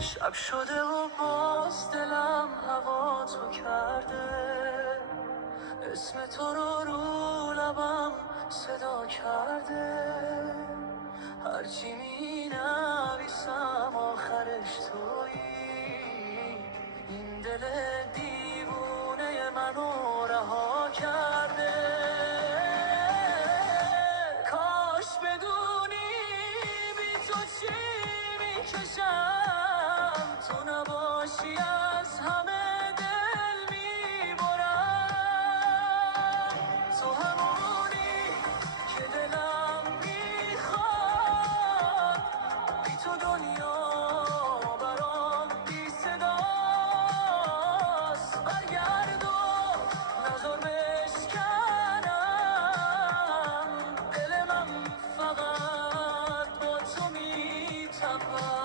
شب شده و باز دلم هوا تو کرده، اسم تو رو لبم صدا کرده. هرچی می نویسم آخرش تویی، این دل دیوونه منو رها کرده. کاش بدونی بی تو چی میکشم، تو نباشی از همه دل میبرم. تو همونی که دلم میخواد، بی تو دنیا برام بی صداست. برگرد و نظر بشکنم، دل من فقط با تو میتپد.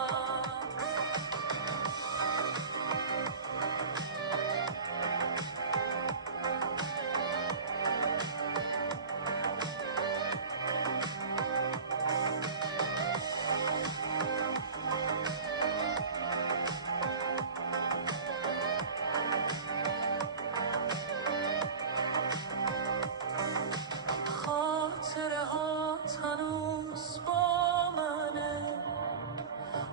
خاطره ها هنوز با منه،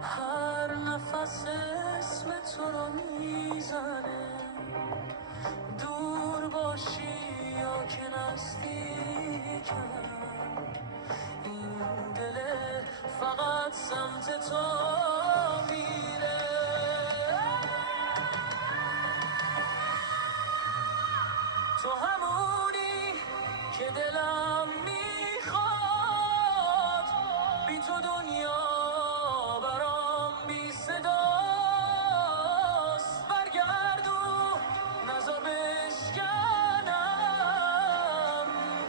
هر نفس اسم تو رو میزنه. دور باشی یا که نزدیکم، این دل فقط سمت تو میره. تو همونی که دلم میخواد، بی تو دنیا برام بی صداست. برگرد و نظر بشکنم،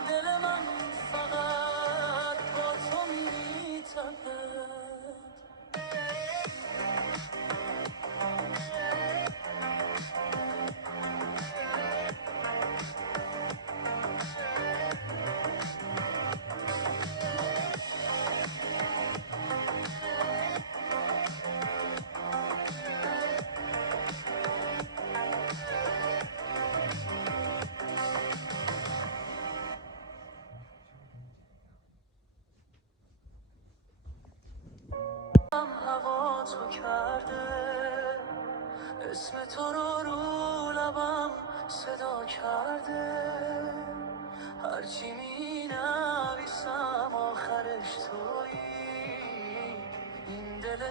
دل من فقط با تو میتپه. هوا تو کرده، اسم تو رو لبم صدا کرده. هرچی می نویسم آخرش تویی، این دل